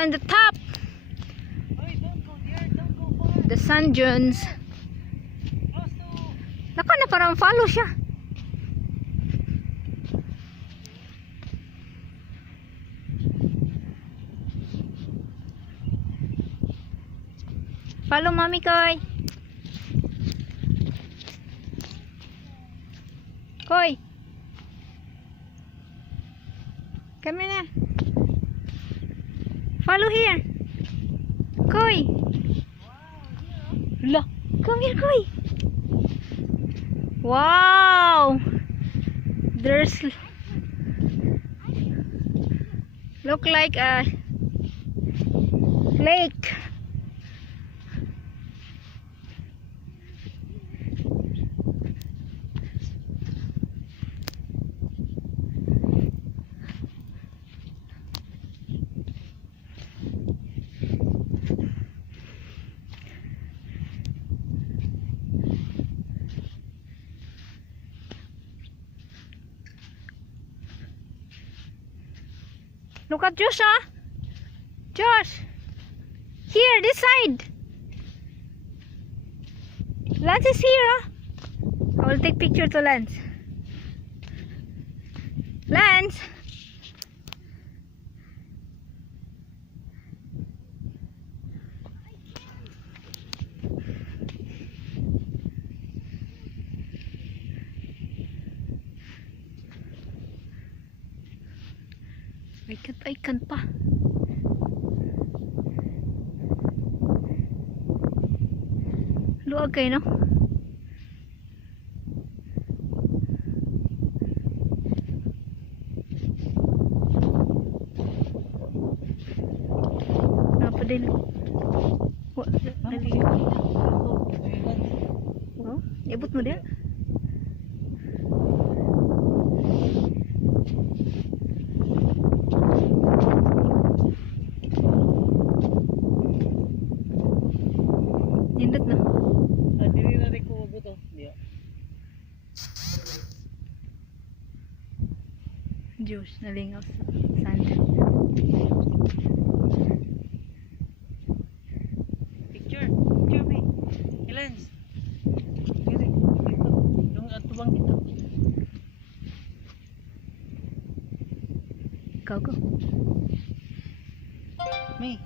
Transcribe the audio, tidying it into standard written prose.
on the top. Hey, don't go there. Don't go far. The sand dunes. Close to. Naka na parang follow siya. Follow Mommy Koy. Koy. Come here na. Follow here. Koy. Look. Come here, Koy. Wow. There's look like a lake. Look at Josh, huh? Josh! Here, this side! Lance is here, huh? I will take picture to Lance. Lance! Ikan pa. Luwag kayo, no? Apa din? Oh, ibut mo din? Nindot na. Dili na rin ko buto. Diya. Diyos, nalingaw sa sand. Picture. Picture me. Lens. Dili. Dito. Yung atubang dito. Go, go. Me.